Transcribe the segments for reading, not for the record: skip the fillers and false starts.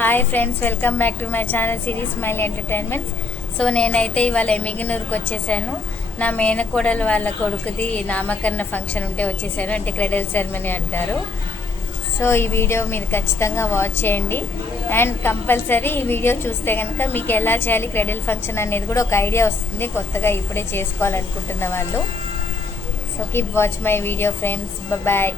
Hi friends, welcome back to my channel series smile entertainments. So నేనైతే ఇవాళ ఎమిగినూరుకి వచ్చేసాను. నా మేనకోడలు వాళ్ళ కొడుకుది నామకరణ ఫంక్షన్ ఉంటే వచ్చేసాను. అంటే క్రెడల్ సెరమనీ అంటారు. సో ఈ వీడియో మీరు ఖచ్చితంగా వాచ్ చేయండి. అండ్ కంపల్సరీ ఈ వీడియో చూస్తే కనుక మీకు ఎలా చేయాలి క్రెడల్ ఫంక్షన్ అనేది కూడా ఒక ఐడియా వస్తుంది, కొత్తగా ఇప్పుడే చేసుకోవాలనుకుంటున్న వాళ్ళు. So keep watch my video friends. Bye.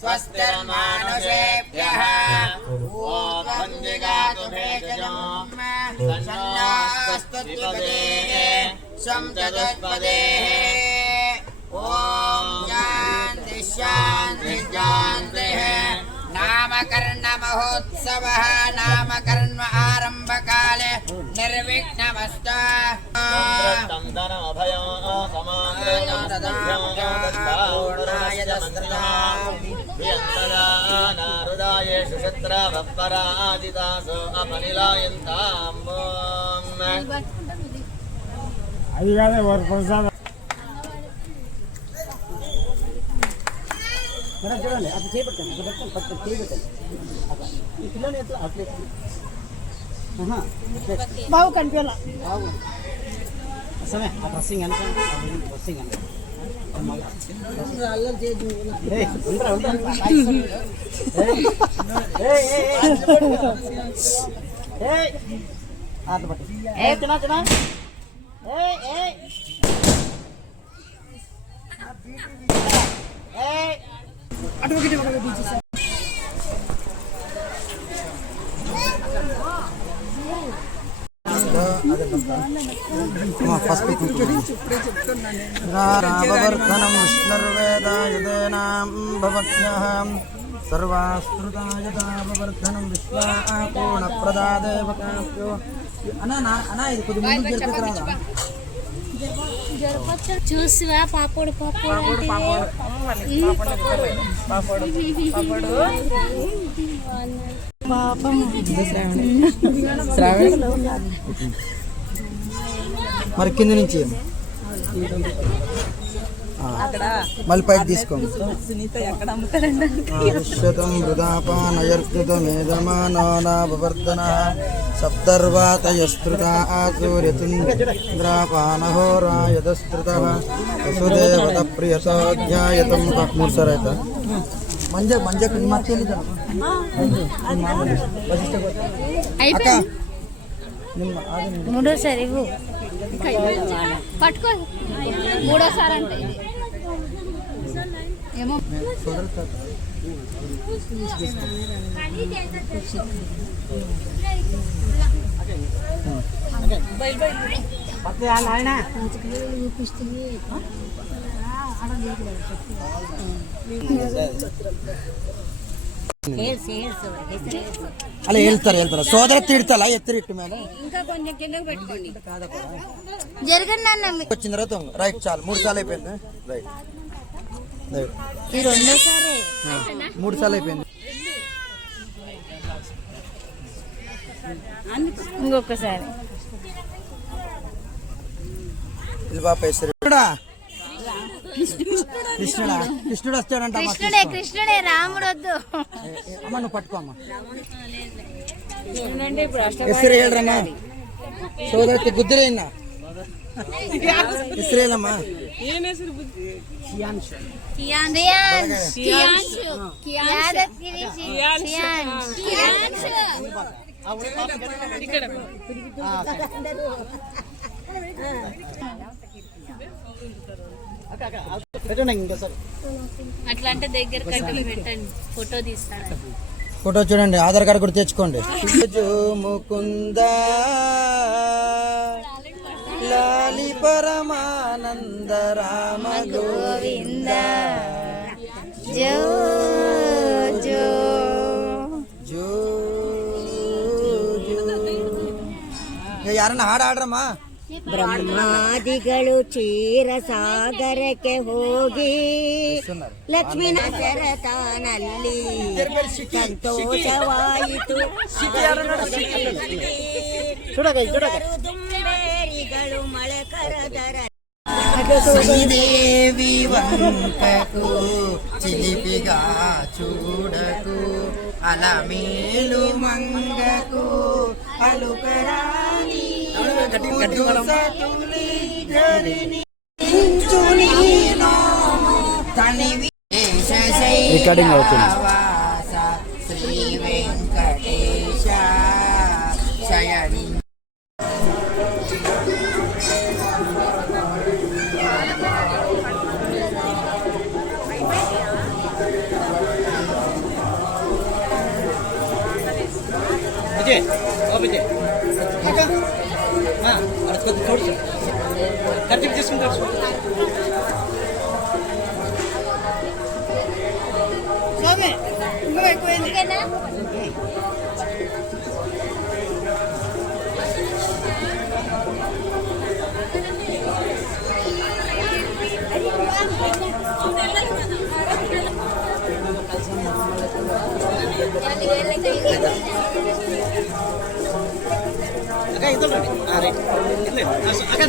स्वस्तिर्मानुषेभ्यः वन्दिगातु भेषजो सन्नास्तुतिपदेः चतुष्पदेः ॐ शान्ति शान्ति शान्तिः। नामकरण महोत्सवः नामकरण आरम्भकाले निर्विघ्नमस्तु। नारुदायेषु शत्रवपराजितासो अपनिलायन्ताम्। చూడండి అప్పుడు చేపట్టండి చేపెట్టండి ఈ పిల్లలు ఎట్లా అట్లే బాగు కనిపించాల బాగు అసలే ఆ డ్రెస్సింగ్ ఎంత డ్రెస్సింగ్ ఎంత రామవర్ధనం విష్ణుర్వేదాయుధేనాం భవత్యః సర్వాశ్రుతాయతావర్ధనం విశ్వాపూర్ణప్రదాదేవకాభ్యో అన్నా ఇది కొద్ది ముందు జరుపుకురాదా చూసివా పాపడు మరి కింద నుంచి మళ్ళీ పైకి తీసుకోండి. శతం వృధాపానయర్కృతమేధమానోనావర్ధన సప్తర్వాతయస్పృతాసూర్యచంద్రాపానహోరాయదస్పృత వసుదేవత ప్రియసోధ్యాయతం. మూడు సార్ అయితే మంజ మూడోసారి ఇవ్వు పట్టుకో. మూడోసారి అంటే ఏమో అలా వెళ్తారు సోదర తిడతా ఎత్తిరిట్టు మీద ఇంకా కొంచెం కిందకు పెట్టుకోండి. జరగండి వచ్చిన తర్వాత రైట్ చాలు. 3 సార్లు అయిపోయింది. రైట్ ఈ రెండోసారి 3 సార్లు అయిపోయింది. ఇంకొకసారి కృష్ణుడు వస్తాడంట. కృష్ణుడే రాముడు వద్దు. అమ్మ నువ్వు పట్టుకో అమ్మ. ಹೆಸರು ಹೇಳ್ರಮ್ಮ. ಸೋದರಕ್ಕೆ ಗುದ್ದಿರಯ್ಯನ ಹೆಸರು ಹೇಳಮ್ಮ. ಏನ್ ಹೆಸರು? ಕಿಯಾನ್ಶು. పెట్టండి ఇంకోసారి. అట్లా అంటే దగ్గర కట్టులు పెట్టండి, ఫోటో తీస్తాడు. ఫోటో చూడండి, ఆధార్ కార్డు కూడా తెచ్చుకోండి. ముకుంద లాలి పరమానంద రామ గోవింద జో జో ಜೋ ಯಾರನ್ನ ಹಾಡು ಹಾಡ್ರಮ್ಮ. ಬ್ರಹ್ಮಾದಿಗಳು ಕ್ಷೀರ ಸಾಗರಕ್ಕೆ ಹೋಗಿ ಲಕ್ಷ್ಮೀನ ಶರತಾನಲ್ಲಿ ಸಂತೋಷವಾಯಿತು. ದುಂಬೇರಿಗಳು ಮಳೆ ಕರೆದರ శ్రీదేవి వంకకు చిలిపిగా చూడకు, అలమేలు మంగకు అలుకరాని రికార్డింగ్ అవుతుంది. శ్రీ వెంకటేశ శయని తీసుకుంటారు.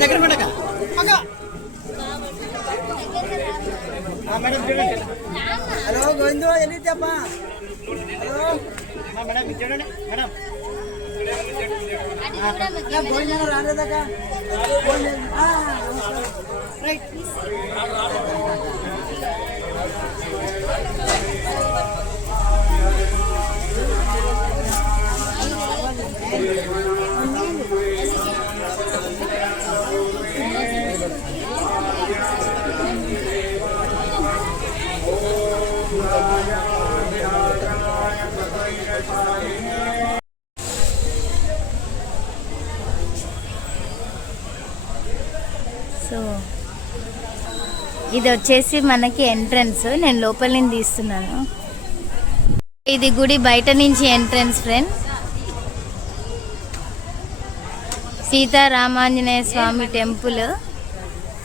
దగ్గర మేడం హలో గోవిందో ఎన్ని చెప్పా. హలో మేడం చూడండి మేడం భోజనం రాలేదాకా రైట్. సో ఇది వచ్చేసి మనకి ఎంట్రన్స్, నేను లోపల నుంచి తీస్తున్నాను. ఇది గుడి బయట నుంచి ఎంట్రన్స్ ఫ్రెండ్. సీతారామాంజనేయ స్వామి టెంపుల్.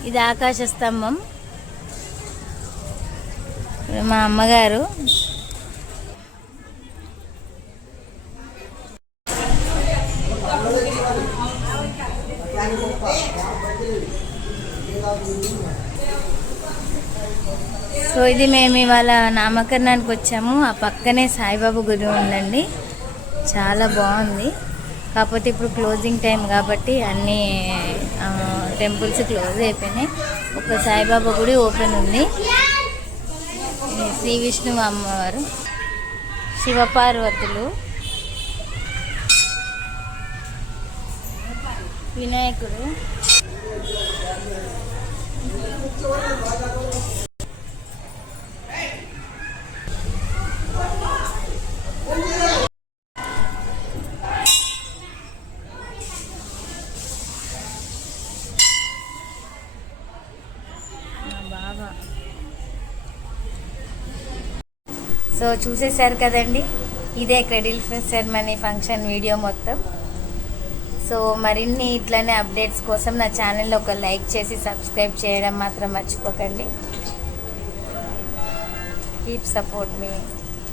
ఇది ఆకాశ స్తంభం. మా అమ్మగారు సో ఇది మేము ఇవాళ నామకరణానికి వచ్చాము. ఆ పక్కనే సాయిబాబా గుడి ఉందండి, చాలా బాగుంది. కాకపోతే ఇప్పుడు క్లోజింగ్ టైం కాబట్టి అన్ని టెంపుల్స్ క్లోజ్ అయిపోయినాయి. ఒక సాయిబాబా గుడి ఓపెన్ ఉంది. శ్రీ విష్ణువు అమ్మవారు, శివపార్వతులు, వినాయకుడు, బాబా. సో చూసేశారు కదండి, ఇదే క్రెడిల్ సెరమనీ ఫంక్షన్ వీడియో మొత్తం. సో మరిన్ని ఇట్లనే అప్డేట్స్ కోసం నా ఛానల్లో ఒక లైక్ చేసి సబ్స్క్రైబ్ చేయడం మాత్రం మర్చిపోకండి. కీప్ సపోర్ట్ మీ.